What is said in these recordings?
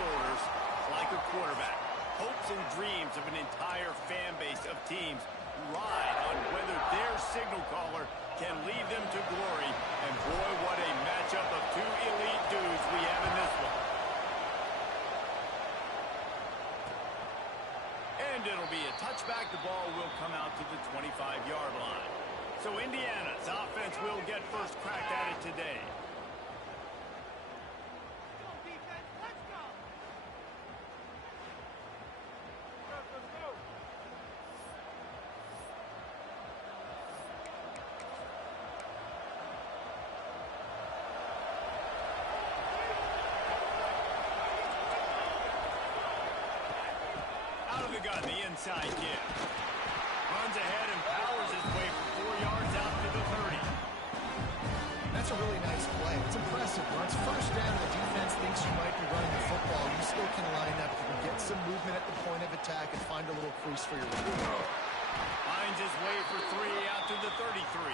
shoulders like a quarterback. Hopes and dreams of an entire fan base of teams ride on whether their signal caller can lead them to glory. And boy, what a matchup of two elite dudes we have in this one. And it'll be a touchback. The ball will come out to the 25-yard line. So Indiana's offense will get first crack at it today. Gun, the inside kick. Runs ahead and powers his way for 4 yards out to the 30. That's a really nice play. It's impressive. When it's first down, the defense thinks you might be running the football. You still can line up. You can get some movement at the point of attack and find a little crease for your running. Finds his way for 3 out to the 33.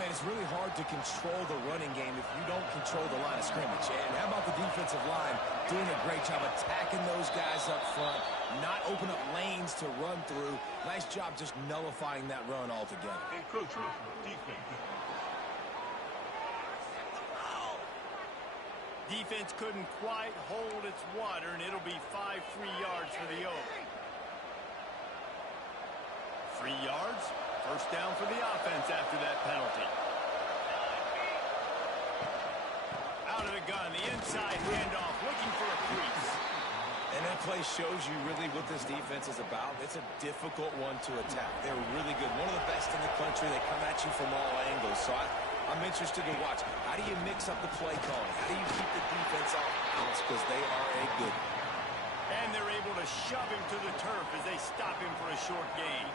Man, it's really hard to control the running game if you don't control the line of scrimmage. And how about the defensive line doing a great job attacking those guys up front, not open up lanes to run through. Nice job just nullifying that run altogether. Hey, Coach, defense. Defense couldn't quite hold its water, and it'll be 5 free yards for the Oaks. 3 yards. First down for the offense after that penalty. Out of the gun, the inside handoff, looking for a crease. And that play shows you really what this defense is about. It's a difficult one to attack. They're really good. One of the best in the country. They come at you from all angles. So I'm interested to watch. How do you mix up the play calling? How do you keep the defense off balance? Because they are a good one. And they're able to shove him to the turf as they stop him for a short gain.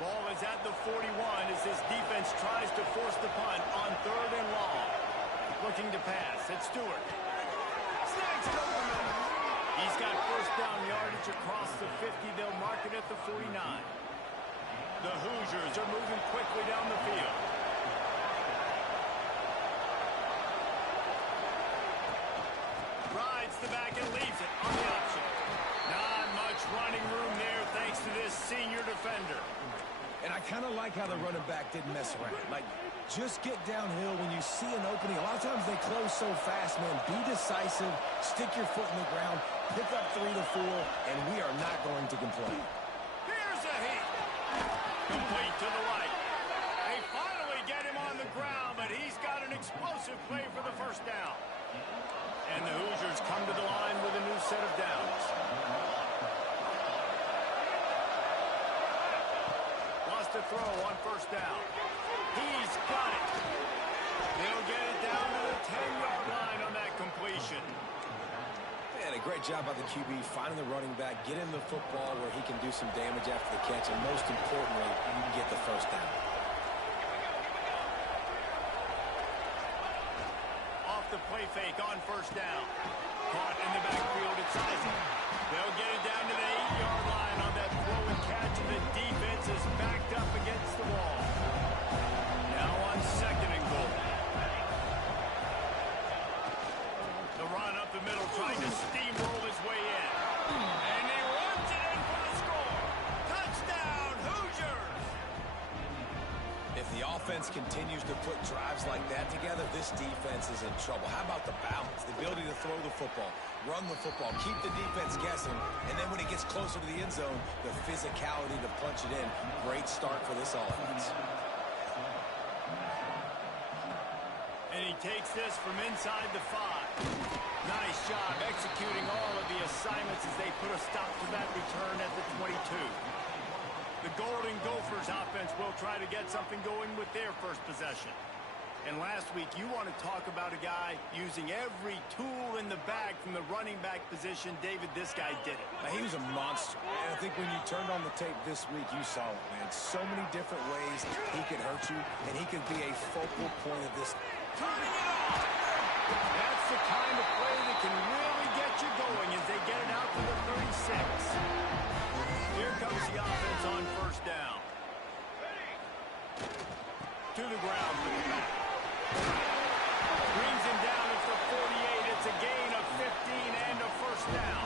Ball is at the 41 as this defense tries to force the punt on 3rd and long. Looking to pass. It's Stewart. Snags it over. He's got first down yardage across the 50. They'll mark it at the 49. The Hoosiers are moving quickly down the field. Rides the back and leaves it on the option. Not much running room there thanks to this senior defender. And I kind of like how the running back didn't mess around. Like, just get downhill when you see an opening. A lot of times they close so fast, man. Be decisive, stick your foot in the ground, pick up 3 to 4, and we are not going to complain. Here's a hit. Complete to the right. They finally get him on the ground, but he's got an explosive play for the first down. And the Hoosiers come to the line with a new set of downs. To throw on first down. He's got it. They'll get it down to the 10-yard line on that completion. Man, a great job by the QB finding the running back, getting the football where he can do some damage after the catch, and most importantly, you can get the first down. Off the play fake on first down. Caught in the backfield, it's Isaac. They'll get it down to the 8-yard line on that throw and catch, and the defense is backed up against the wall. Now on 2nd and goal. The run up the middle, trying to steamroll his way in. And he runs it in for the score. Touchdown, Hoosiers! If the offense continues to put drives like that together, this defense is in trouble. How about the balance, the ability to throw the football, run the football, keep the defense guessing, and then when it gets closer to the end zone, the physicality to punch it in. Great start for this offense. And he takes this from inside the 5. Nice job executing all of the assignments as they put a stop to that return at the 22. The Golden Gophers offense will try to get something going with their first possession. And last week, you want to talk about a guy using every tool in the bag from the running back position. David, this guy did it. Now, he was a monster. And I think when you turned on the tape this week, you saw it, man. So many different ways he could hurt you, and he could be a focal point of this. Turning it off! That's the kind of play that can really get you going as they get it out to the 36. Here comes the offense on first down. To the ground with the back. Brings him down at the 48. It's a gain of 15 and a first down.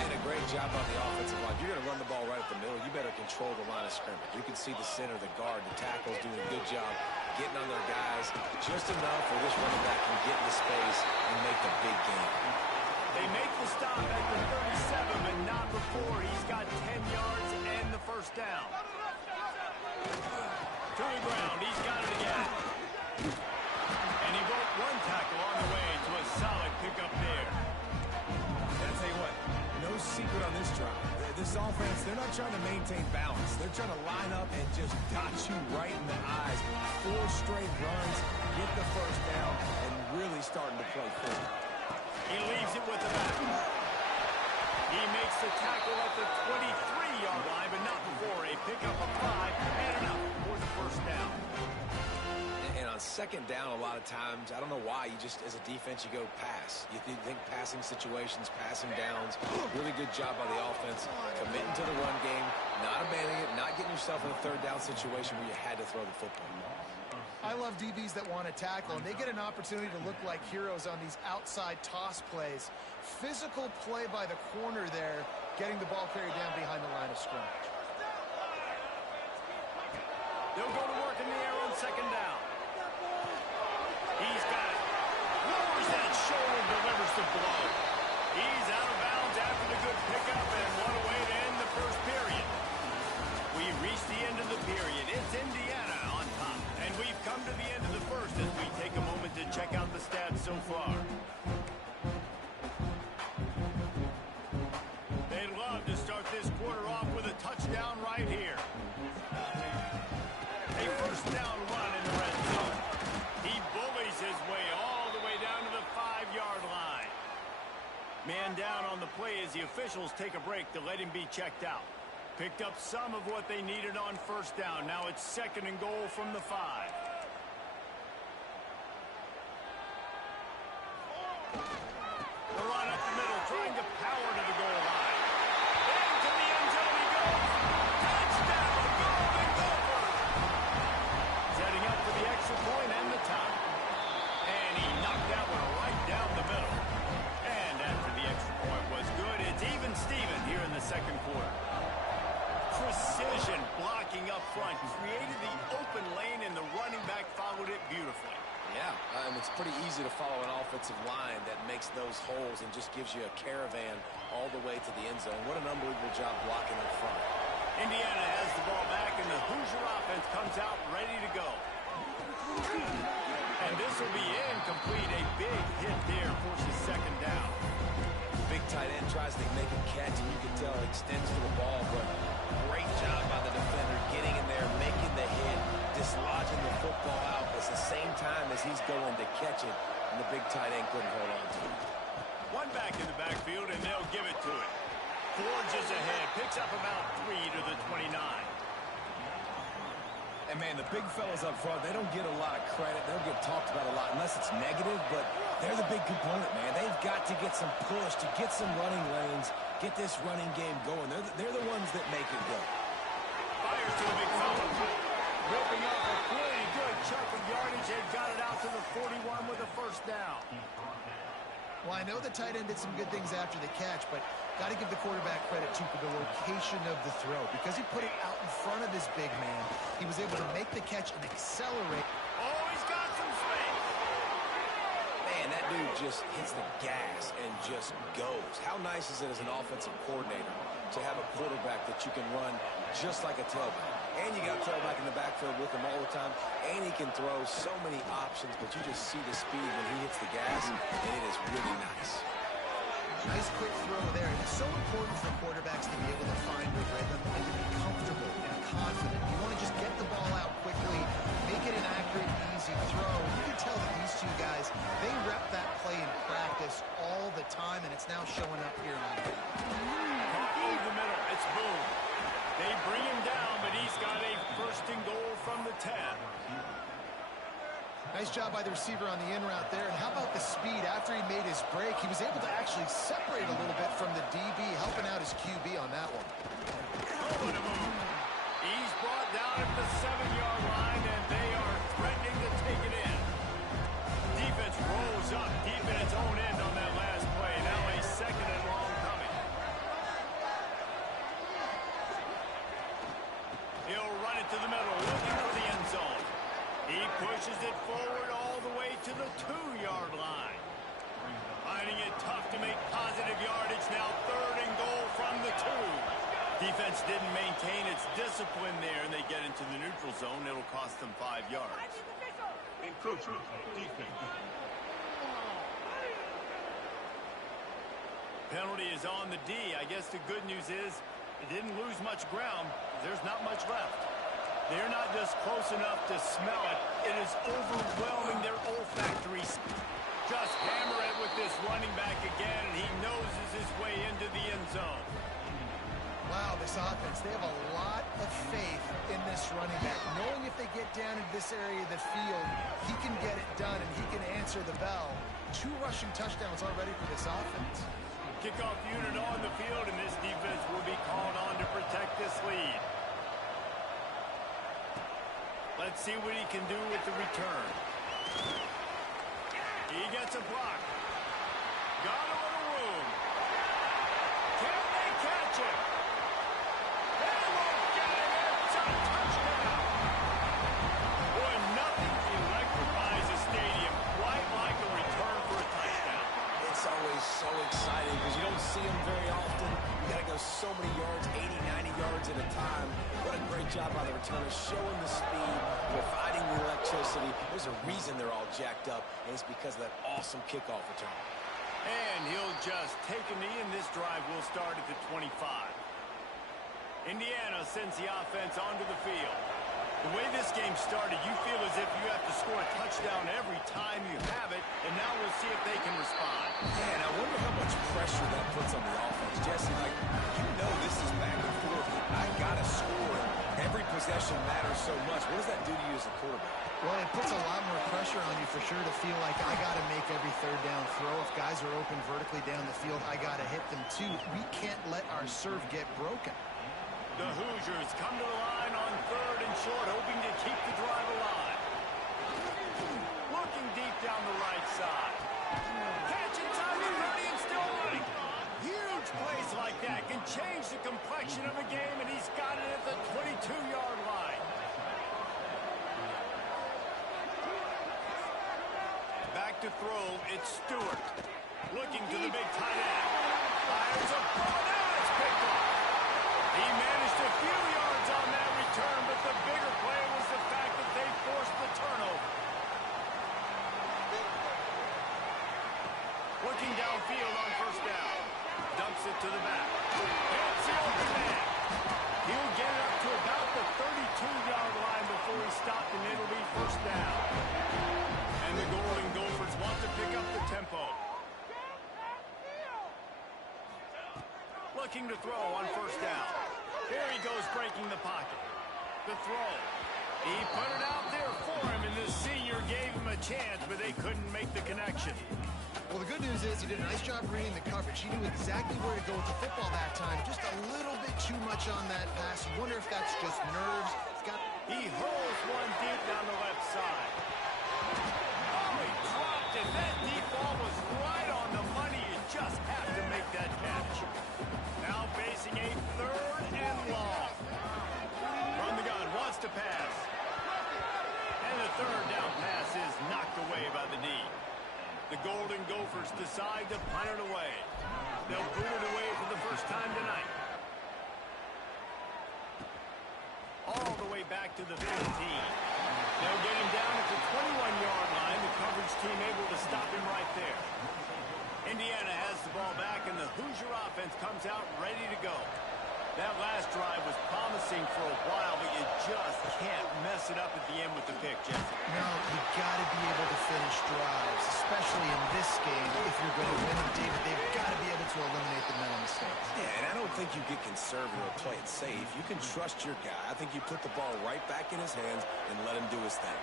And a great job on the offensive line. You're going to run the ball right at the middle. You better control the line of scrimmage. You can see the center, the guard, the tackles doing a good job getting on their guys just enough where this running back can get into space and make the big game. They make the stop at the 37, but not before he's got 10 yards and the first down. To the ground, he's got it again. And he broke one tackle on the way to a solid pickup there. And I'll tell you what, no secret on this drive. This offense, they're not trying to maintain balance. They're trying to line up and just dot you right in the eyes. 4 straight runs, get the first down, and really starting to play full. He leaves it with the back. He makes the tackle at the 23-yard line, but not before a pickup of 5 and enough for the first down. And on second down, a lot of times, I don't know why, you just, as a defense, you go pass. You think passing situations, passing downs. Really good job by the offense, committing to the run game, not abandoning it, not getting yourself in a third down situation where you had to throw the football. I love DBs that want to tackle, and they get an opportunity to look like heroes on these outside toss plays. Physical play by the corner there, getting the ball carried down behind the line of scrimmage. They'll go to work in the air on second down. He's got it. Lowers that shoulder, delivers the blow. He's out of bounds after the good pickup, and what a way to end the first period. We reached the end of the period. It's Indiana on top. And we've come to the end of the first as we take a moment to check out the stats so far. They'd love to start this quarter off with a touchdown right here. A first down run in the red zone. He bullies his way all the way down to the 5-yard line. Man down on the play as the officials take a break to let him be checked out. Picked up some of what they needed on first down. Now it's second and goal from the 5. The run up the middle, trying to power to the goal line. Into the end zone he goes. Touchdown, Golden Gophers! Setting up for the extra point and the tie. And he knocked that one right down the middle. And after the extra point was good, it's even Steven here in the second quarter. Precision blocking up front created the open lane, and the running back followed it beautifully. Yeah, it's pretty easy to follow an offensive line that makes those holes and just gives you a caravan all the way to the end zone. What an unbelievable job blocking up front. Indiana has the ball back, and the Hoosier offense comes out ready to go. And this will be incomplete. A big hit there forces second down. Big tight end tries to make a catch, and you can tell it extends to the ball, but great job by the defender getting in there, making the hit, dislodging the football out at the same time as he's going to catch it, and the big tight end couldn't hold on to it. One back in the backfield, and they'll give it to him. Forges ahead, picks up about 3 to the 29. And, man, the big fellas up front, they don't get a lot of credit. They'll get talked about a lot unless it's negative, but they're the big component, man. They've got to get some push, to get some running lanes, get this running game going. They're the ones that make it go. Fires to the big fella. Ripping off a pretty good chunk of yardage. They've got it out to the 41 with a first down. Well, I know the tight end did some good things after the catch, but got to give the quarterback credit, too, for the location of the throw. Because he put it out in front of his big man, he was able to make the catch and accelerate. Oh, he's got some space. Man, that dude just hits the gas and just goes. How nice is it as an offensive coordinator to have a quarterback that you can run just like a tailback? And you got a tailback in the backfield with him all the time, and he can throw so many options, but you just see the speed when he hits the gas, and it is really nice. Nice quick throw there. It's so important for quarterbacks to be able to find the rhythm and to be comfortable and confident. You want to just get the ball out quickly, make it an accurate, easy throw. You can tell that these two guys, they rep that play in practice all the time, and it's now showing up here in the game. Over the middle, it's Boone. They bring him down, but he's got a first and goal from the 10. Nice job by the receiver on the in route there. And how about the speed after he made his break? He was able to actually separate a little bit from the DB, helping out his QB on that one. Oh, and a move. He's brought down at the 7-yard line. to make positive yardage now. 3rd and goal from the 2. Defense didn't maintain its discipline there, and they get into the neutral zone. It'll cost them 5 yards. Encroachment. Defense. Penalty is on the D. I guess the good news is it didn't lose much ground. There's not much left. They're not just close enough to smell it. It is overwhelming their olfactory. Just hammer it with this running back again, and he noses his way into the end zone. Wow, this offense, they have a lot of faith in this running back. Knowing if they get down into this area of the field, he can get it done and he can answer the bell. 2 rushing touchdowns already for this offense. Kickoff unit on the field, and this defense will be called on to protect this lead. Let's see what he can do with the return. He gets a block. Got a little room. Can they catch him? They won't get him. It's a touchdown. Boy, nothing electrifies a stadium quite like a return for a touchdown. It's always so exciting because you don't see them very often. You got to go so many yards, 80, 90 yards at a time. What a great job by the returner, showing the speed, providing the electricity. There's a reason they're all jacked up, and it's because of that awesome kickoff return. And he'll just take a knee, and this drive will start at the 25. Indiana sends the offense onto the field. The way this game started, you feel as if you have to score a touchdown every time you have it, and now we'll see if they can respond. Yeah, and I wonder how much pressure that puts on the offense. Jesse, like, you know this is back and forth. I got to score. Every possession matters so much. What does that do to you as a quarterback? Well, it puts a lot more pressure on you for sure to feel like I got to make every 3rd down throw. If guys are open vertically down the field, I got to hit them too. We can't let our serve get broken. The Hoosiers come to the line on 3rd and short, hoping to keep the drive alive. Looking deep down the right side. Catch inside the 30 and still running. Huge plays like that can change the complexion of a game, and he's got it at the 22-yard line. Back to throw, it's Stewart. Looking to the big tight end. Fires a ball, now it's picked off. He managed a few yards on that return, but the bigger play was the fact that they forced the turnover. Looking downfield on 1st down. Dumps it to the back. Hits the open man. He'll get it up to about the 32-yard line before he's stopped, and it'll be 1st down. And the Golden Gophers want to pick up the tempo. Looking to throw on 1st down. Here he goes breaking the pocket. The throw. He put it out there for him, and the senior gave him a chance, but they couldn't make the connection. Well, the good news is he did a nice job reading the coverage. He knew exactly where to go with the football that time. Just a little bit too much on that pass. Wonder if that's just nerves. He hurls one deep down the left side. Oh, he dropped it. That deep ball was right on the money. You just have to make that catch. Now facing a 3rd and long. From the gun, wants to pass. And the 3rd down pass is knocked away by the D. The Golden Gophers decide to punt it away. They'll boot it away for the first time tonight. All the way back to the 15. They'll get him down at the 21-yard line. The coverage team able to stop him right there. Indiana has the ball back, and the Hoosier offense comes out ready to go. That last drive was promising for a while, but you just can't mess it up at the end with the pick, Jesse. No, you got to be able to finish drives, especially in this game. If you're going to win it, David, they've got to be able to eliminate the mental mistakes. Yeah, and I don't think you get conservative or play it safe. You can trust your guy. I think you put the ball right back in his hands and let him do his thing.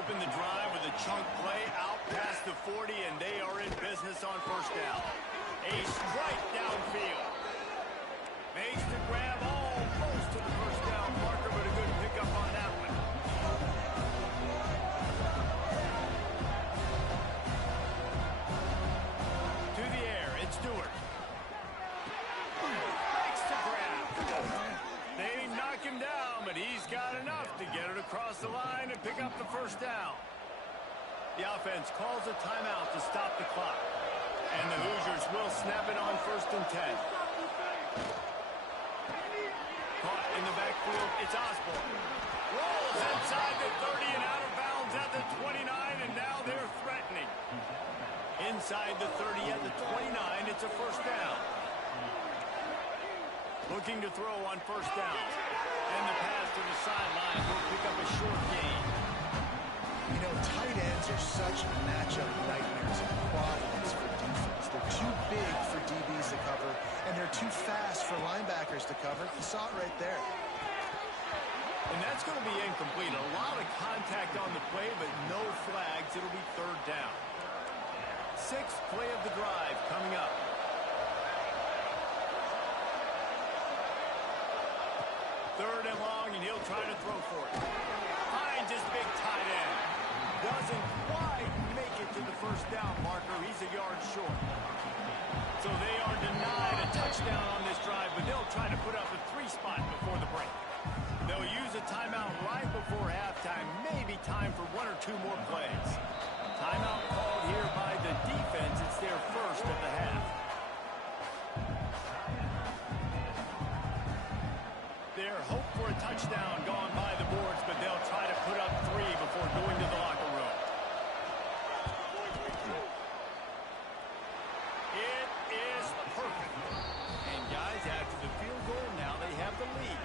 Open the drive with a chunk play out past the 40, and they are in business on 1st down. A strike downfield. Makes the grab almost to the 1st down marker, but a good pickup on that one. To the air, it's Stewart. Makes the grab. They knock him down, but he's got enough to get it across the line and pick up the 1st down. The offense calls a timeout to stop the clock. And the Hoosiers will snap it on 1st and 10. Caught in the backfield, it's Osborne. Rolls inside the 30 and out of bounds at the 29, and now they're threatening. Inside the 30 at the 29, it's a 1st down. Looking to throw on 1st down. And the pass to the sideline will pick up a short gain. You know, tight ends are such matchup nightmares and problems for defense. They're too big for DBs to cover, and they're too fast for linebackers to cover. You saw it right there. And that's going to be incomplete. A lot of contact on the play, but no flags. It'll be 3rd down. 6th play of the drive coming up. Third and long, and he'll try to throw for it. Finds his big tight end. Doesn't quite make it to the 1st down marker. He's a yard short. So they are denied a touchdown on this drive, but they'll try to put up a 3 spot before the break. They'll use a timeout right before halftime. Maybe time for 1 or 2 more plays. Timeout called here by the defense. It's their 1st of the half. Their hope for a touchdown gone by the boards, but they'll try to put up 3 before going to the locker room. It is perfect. And guys, after the field goal, now they have the lead.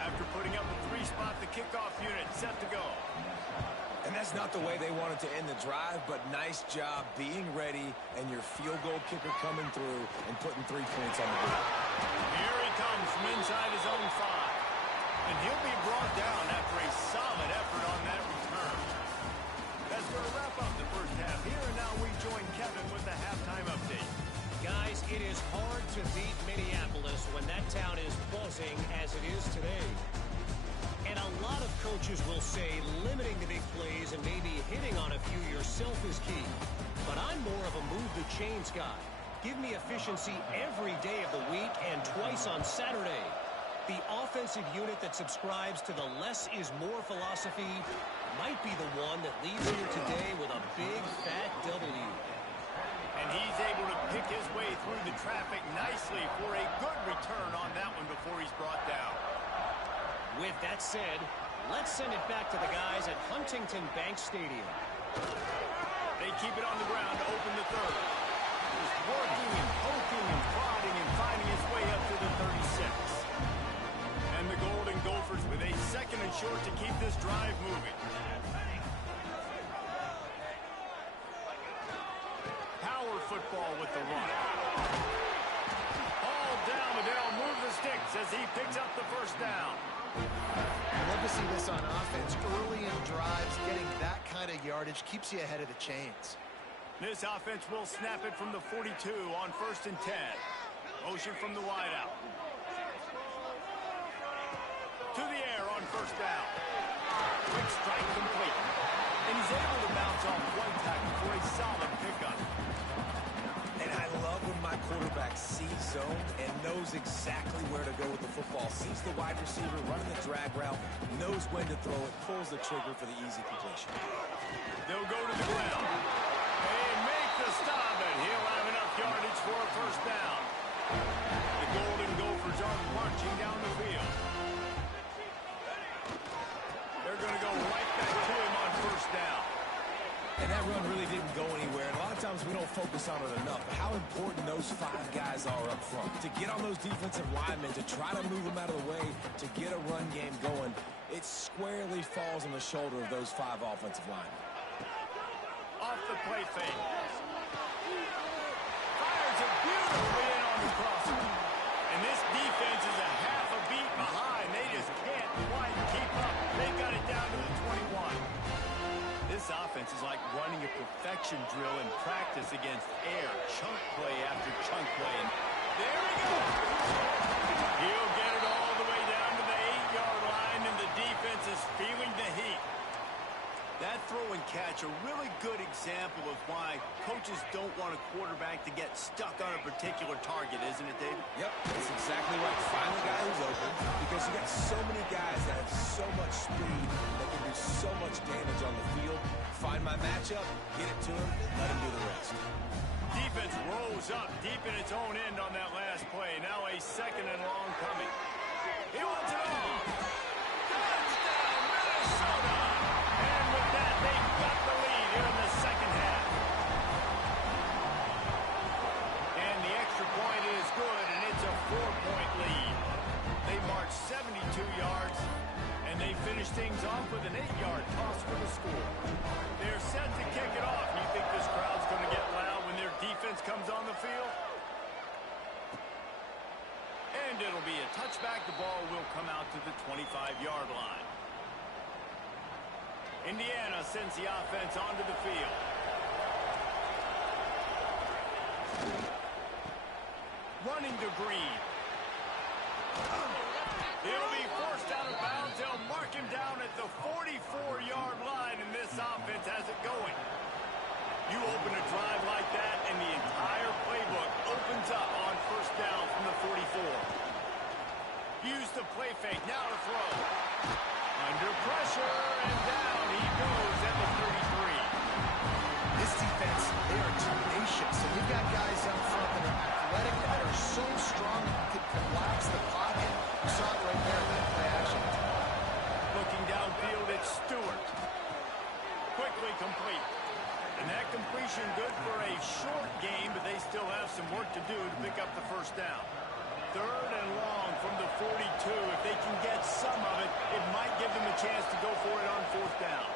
After putting up a 3-spot, the kickoff unit set to go. And that's not the way they wanted to end the drive, but nice job being ready and your field goal kicker coming through and putting 3 points on the board. Here he comes from inside his own 5. And he'll be brought down after a solid effort on that return. That's going to wrap up the 1st half here, and now we join Kevin with the halftime update. Guys, it is hard to beat Minneapolis when that town is buzzing as it is today. And a lot of coaches will say limiting the big plays and maybe hitting on a few yourself is key. But I'm more of a move the chains guy. Give me efficiency every day of the week and twice on Saturday. The offensive unit that subscribes to the less is more philosophy might be the one that leaves here today with a big fat W. And he's able to pick his way through the traffic nicely for a good return on that one before he's brought down. With that said, let's send it back to the guys at Huntington Bank Stadium. They keep it on the ground to open the 3rd. Just working and poking and prodding and finding his way up to the 36. And the Golden Gophers with a 2nd and short to keep this drive moving. Power football with the run. All down, but they'll move the sticks as he picks up the 1st down. I love to see this on offense. Early in drives, getting that kind of yardage keeps you ahead of the chains. This offense will snap it from the 42 on 1st and 10. Motion from the wideout. To the air on 1st down. Quick strike complete. And he's able to bounce off 1 tackle for a solid pickup. And I love when my quarterback sees zone and knows exactly where to go with the football. Sees the wide receiver running the drag route, knows when to throw it, pulls the trigger for the easy completion. They'll go to the ground. They make the stop, and he'll have enough yardage for a 1st down. The Golden Gophers are marching down the field. They're going to go right back to him on 1st down. And that run really didn't go anywhere. And a lot of times we don't focus on it enough. But how important those 5 guys are up front. To get on those defensive linemen, to try to move them out of the way, to get a run game going, it squarely falls on the shoulder of those 5 offensive linemen. Off the play fake. Fires it beautifully in on the crosser. And this defense is a half a beat behind. They just can't quite keep up. They got it down to the 21. This offense is like running a perfection drill in practice against air. Chunk play after chunk play. And there he goes. He'll get it all the way down to the 8-yard line, and the defense is feeling the heat. That throw and catch, a really good example of why coaches don't want a quarterback to get stuck on a particular target, isn't it, David? Yep, that's exactly right. Find the guy who's open, because you got so many guys that have so much speed that can do so much damage on the field. Find my matchup, get it to him, let him do the rest. Defense rose up deep in its own end on that last play. Now a second and long coming. He wants it all. Touchdown, Minnesota! And with that, they got the lead here in the second half. And the extra point is good, and it's a 4-point lead. They march 72 yards, and they finish things off with an 8-yard toss for the score. They're set to kick it off. You think this crowd's going to get loud when their defense comes on the field? And it'll be a touchback. The ball will come out to the 25-yard line. Indiana sends the offense onto the field. Running to Green. He'll be forced out of bounds. They'll mark him down at the 44-yard line, and this offense has it going. You open a drive like that, and the entire playbook opens up on first down from the 44. Use the play fake. Now to throw. Under pressure, and down he goes at the 33. This defense, they are tenacious. And you've got guys up front that are athletic and that are so strong that you can collapse the pocket. You saw it right there in that play action. Looking downfield, it's Stewart. Quickly complete. And that completion good for a short game, but they still have some work to do to pick up the first down. Third and long from the 42. If they can get some of it, it might give them a chance to go for it on fourth down.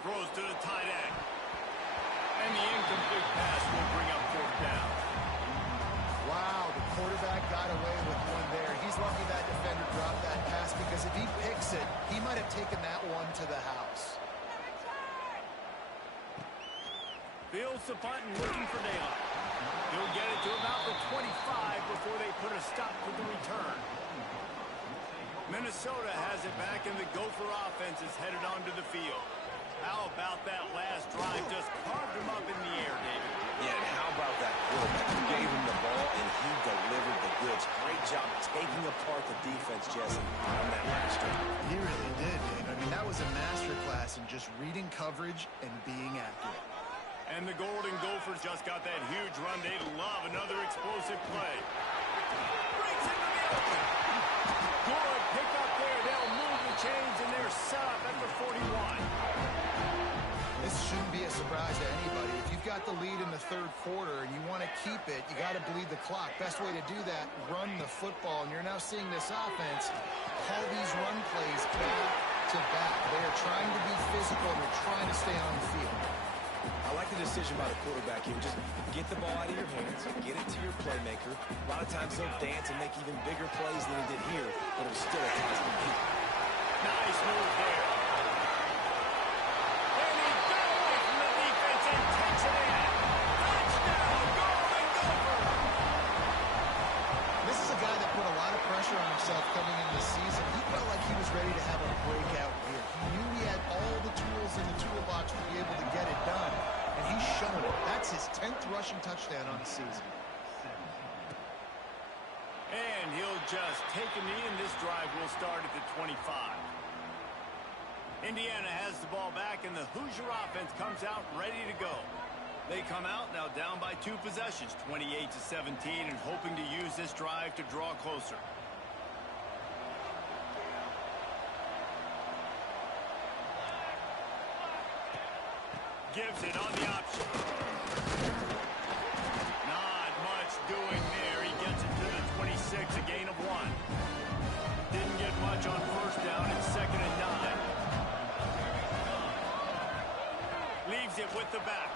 Throws to the tight end. And the incomplete pass will bring up fourth down. Wow, the quarterback got away with one there. He's lucky that defender dropped that pass, because if he picks it, he might have taken that one to the house. Fields the punt and looking for daylight. He'll get it to about the 25 before they put a stop to the return. Minnesota has it back, and the Gopher offense is headed onto the field. How about that last drive? Just carved him up in the air, David. Yeah, and how about that quarterback? You gave him the ball, and he delivered the goods. Great job taking apart the defense, Jesse, on that last drive. He really did, Dave. I mean, that was a masterclass in just reading coverage and being accurate. And the Golden Gophers just got that huge run. They love another explosive play. Breaks into the open. Good pick up there. They'll move the chains, and they're set up at the 41. This shouldn't be a surprise to anybody. If you've got the lead in the third quarter and you want to keep it, you got to bleed the clock. Best way to do that, run the football. And you're now seeing this offense call these run plays back to back. They are trying to be physical, and they're trying to stay on the field. I like the decision by the quarterback here. Just get the ball out of your hands, get it to your playmaker. A lot of times they'll dance and make even bigger plays than he did here, but it was still a task to beat. Nice move there. And he got away from the defense and takes it in. Touchdown, Golden Gopher! This is a guy that put a lot of pressure on himself coming into the season. He felt like he was ready to have a breakout year. He knew he had all the tools in the toolbox to be able to get it done, and he's shown it. That's his 10th rushing touchdown on the season. And he'll just take a knee, and this drive will start at the 25. Indiana has the ball back, and the Hoosier offense comes out ready to go. They come out now down by 2 possessions, 28-17, and hoping to use this drive to draw closer. Gives it on the option. Not much doing there. He gets it to the 26, a gain of 1. Didn't get much on first down. It's 2nd and 9. Leaves it with the back.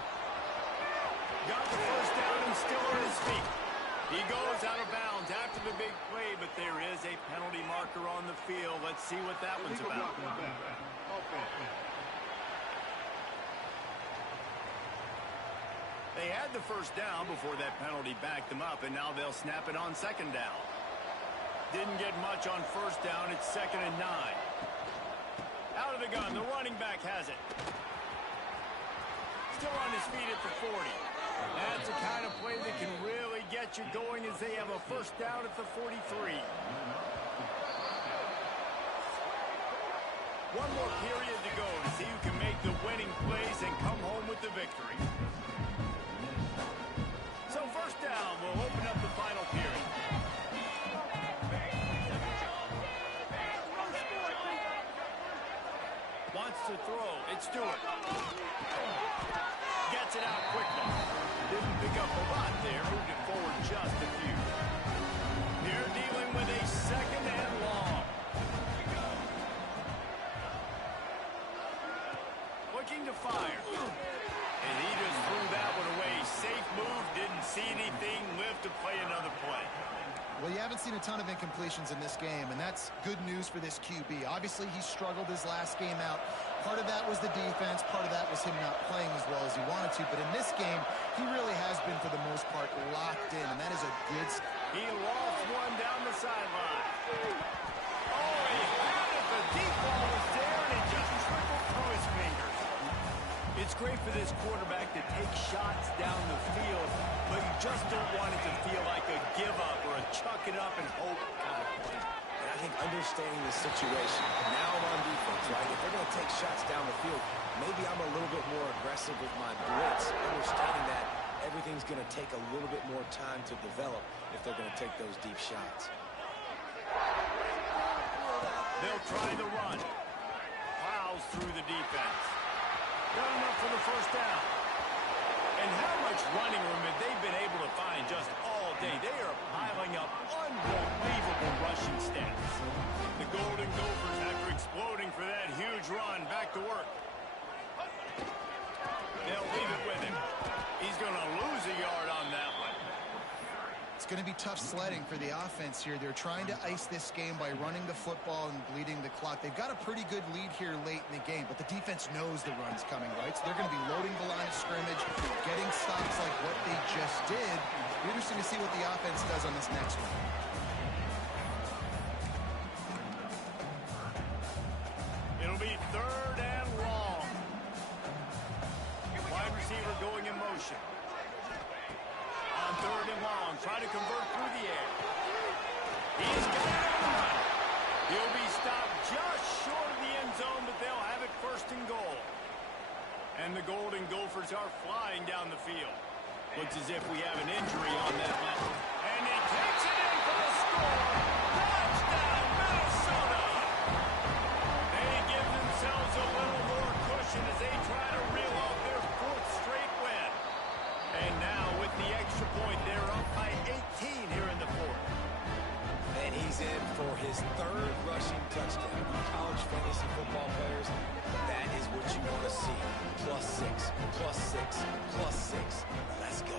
Got the first down and still on his feet. He goes out of bounds after the big play, but there is a penalty marker on the field. Let's see what that one's about. They had the first down before that penalty backed them up, and now they'll snap it on 2nd down. didn't get much on first down. It's 2nd and 9. Out of the gun, the running back has it. Still on his feet at the 40. That's the kind of play that can really get you going as they have a first down at the 43. One more period to go to see who can make the winning plays and come home with the victory. So first down will open up the final period. Wants to throw. It's Stewart. Gets it out quickly. Didn't pick up a lot there. Moved it forward just a few. They're dealing with a 2nd and long. Looking to fire. And he just threw that one away. Safe move. Didn't see anything. Lived to play another play. Well, you haven't seen a ton of incompletions in this game, and that's good news for this QB. Obviously, he struggled his last game out. Part of that was the defense. Part of that was him not playing as well as he wanted to. But in this game, he really has been, for the most part, locked in, and that is a good... He lost one down the sideline. Oh, he had it. The deep ball was there, and it just trickled through his fingers. It's great for this quarterback to take shots down the field, but you just don't want it to feel like a give-up or a chuck it up and hope kind of play. And I think understanding the situation, now I'm on defense, right? If they're going to take shots down the field, maybe I'm a little bit more aggressive with my blitz, understanding that everything's going to take a little bit more time to develop if they're going to take those deep shots. They'll try the run. Plows through the defense. Got enough for the first down. And how much running room have they been able to find just all day? They are piling up unbelievable rushing stats. The Golden Gophers, after exploding for that huge run, back to work. They'll leave it with him. He's going to lose a yard on that one. It's going to be tough sledding for the offense here. They're trying to ice this game by running the football and bleeding the clock. They've got a pretty good lead here late in the game, but the defense knows the run's coming, right? So they're going to be loading the line of scrimmage, getting stops like what they just did. Be interesting to see what the offense does on this next one. It'll be 3rd and long. Wide receiver going in motion. On 3rd and long, try to convert through the air. He's got it. He'll be stopped just short of the end zone, but they'll have it 1st and goal. And the Golden Gophers are flying down the field. Looks as if we have an injury on that one. And he takes it in for the score. Touchdown, Minnesota! They give themselves a little more cushion as they try to reel off their 4th straight win. And now with the extra point, they're up by 18 here in the 4th. And he's in for his 3rd rushing touchdown. College fantasy football players, that is what you want to see. +6, +6, +6. Let's go.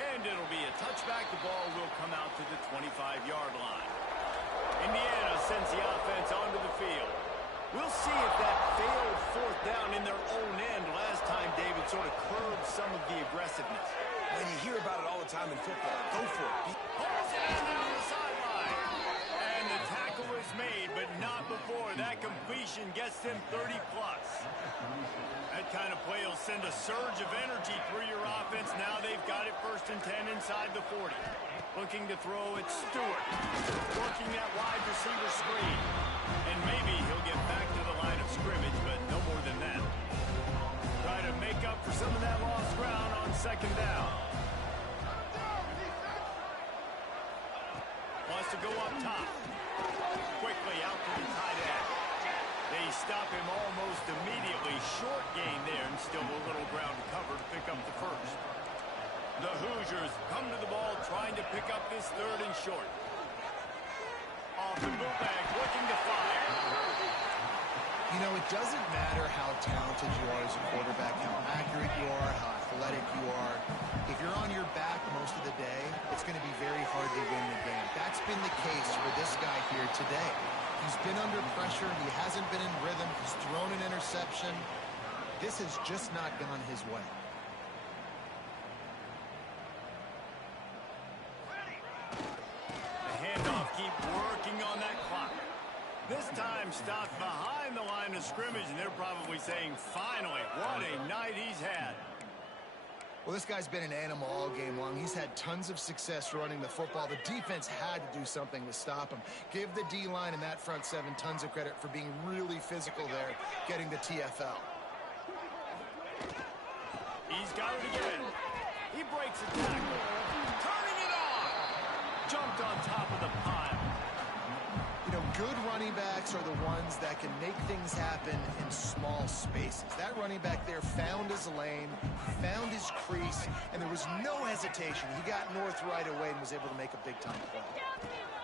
And it'll be a touchback. The ball will come out to the 25-yard line. Indiana sends the offense onto the field. We'll see if that failed 4th down in their own end last time, David, sort of curbed some of the aggressiveness. When you hear about it all the time in football, go for it. Pulls it in down the sideline. And the tackle is made, but not before. That completion gets them 30-plus. That kind of play will send a surge of energy through your offense. Now they've got it 1st and 10 inside the 40. Looking to throw, it's Stewart. Working that wide receiver screen. And maybe he'll get back to the line of scrimmage, but no more than that. Try to make up for some of that lost ground on 2nd down. Wants to go up top. Quickly out to the tight end. They stop him almost immediately. Short gain there, and still a little ground to cover to pick up the 1st. The Hoosiers come to the ball trying to pick up this 3rd and short. Off the bootleg, looking to fire. You know, it doesn't matter how talented you are as a quarterback, how accurate you are, how athletic you are. If you're on your back most of the day, it's going to be very hard to win the game. That's been the case for this guy here today. He's been under pressure. He hasn't been in rhythm. He's thrown an interception. This has just not gone his way. This time stopped behind the line of scrimmage, and they're probably saying, finally, what a night he's had. Well, this guy's been an animal all game long. He's had tons of success running the football. The defense had to do something to stop him. Give the D-line and that front seven tons of credit for being really physical there, getting the TFL. He's got it again. He breaks a tackle. Turning it on. Jumped on top of the pile. You know, good running backs are the ones that can make things happen in small spaces. That running back there found his lane, found his crease, and there was no hesitation. He got north right away and was able to make a big-time play.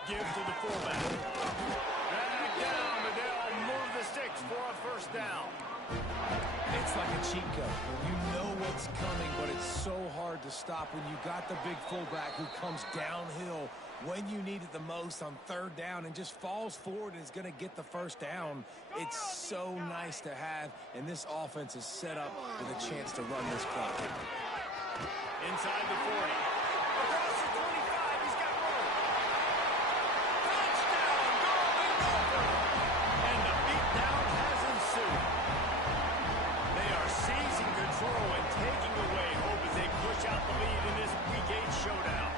Give to the fullback. Back down, but they'll move the sticks for a first down. It's like a cheat code. You know what's coming, but it's so hard to stop when you got the big fullback who comes downhill when you need it the most on third down and just falls forward and is going to get the first down. It's so nice to have, and this offense is set up with a chance to run this clock. Inside the 40. Across the 25, he's got room. Touchdown, Golden Gopher! And the beatdown has ensued. They are seizing control and taking away hope as they push out the lead in this Week 8 showdown.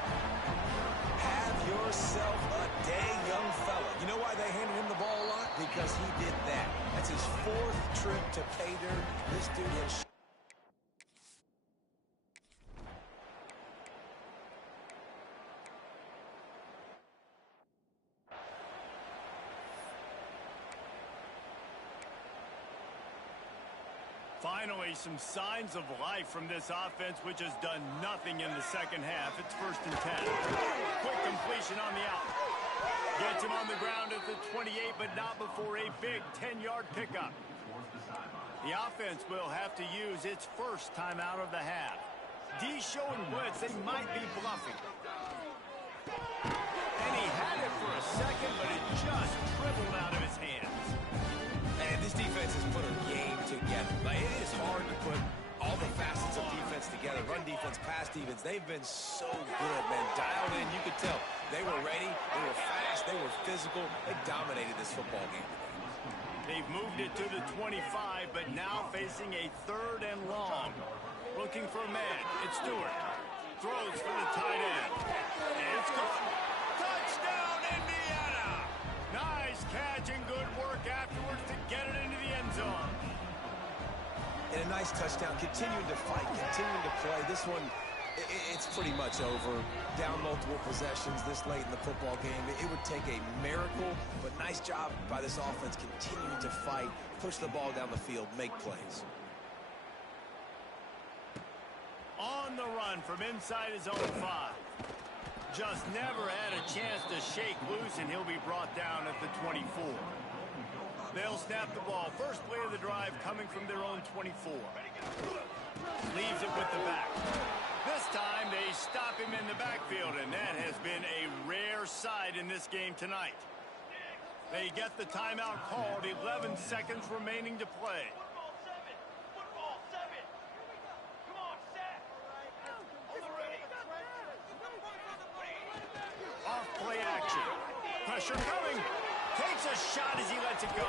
Have yourself a day, young fella. You know why they handed him the ball a lot? Because he did that. That's his 4th trip to pay dirt. This dude has... Finally, some signs of life from this offense, which has done nothing in the second half. It's 1st and 10. Quick completion on the out. Gets him on the ground at the 28, but not before a big 10-yard pickup. The offense will have to use its first timeout of the half. D showing blitz. They might be bluffing. And he had it for a second, but it just dribbled out of his hands. And this defense has put a game together. Like, it is hard to put all the facets of defense together. Run defense, pass defense. They've been so good, man. Dialed in, you could tell. They were ready, they were fast, they were physical. They dominated this football game today. They've moved it to the 25, but now facing a 3rd and long. Looking for a man. It's Stewart. Throws for the tight end. It's good. Touchdown, Indiana! Nice catch and good work afterwards to get it into the end zone. And a nice touchdown. Continuing to fight, continuing to play. This one, it's pretty much over. Down multiple possessions this late in the football game. It would take a miracle, but nice job by this offense continuing to fight, push the ball down the field, make plays. On the run from inside his own 5. Just never had a chance to shake loose, and he'll be brought down at the 24. They'll snap the ball. First play of the drive coming from their own 24. Leaves it with the back. This time they stop him in the backfield, and that has been a rare sight in this game tonight. They get the timeout called. 11 seconds remaining to play. Off play action. Pressure coming. Takes a shot as he lets it go.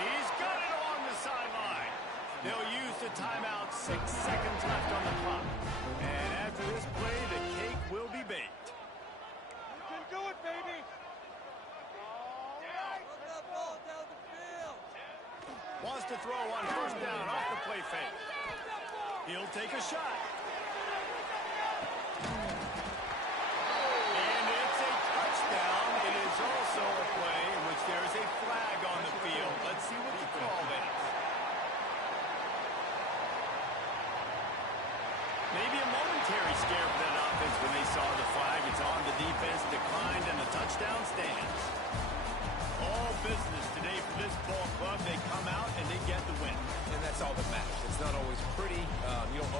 He's got it along the sideline. They'll use the timeout. 6 seconds left on the clock. And after this play, the cake will be baked. You can do it, baby. Put that ball down the field. Wants to throw on first down off the play fake. He'll take a shot. And it's a touchdown. It is also a play in which there is a flag on the field. Let's see what the call is. Maybe a momentary scare for that offense when they saw the flag. It's on, the defense declined, and the touchdown stands. All business today for this ball club. They come out and they get the win. And that's all that matters. It's not always pretty. You don't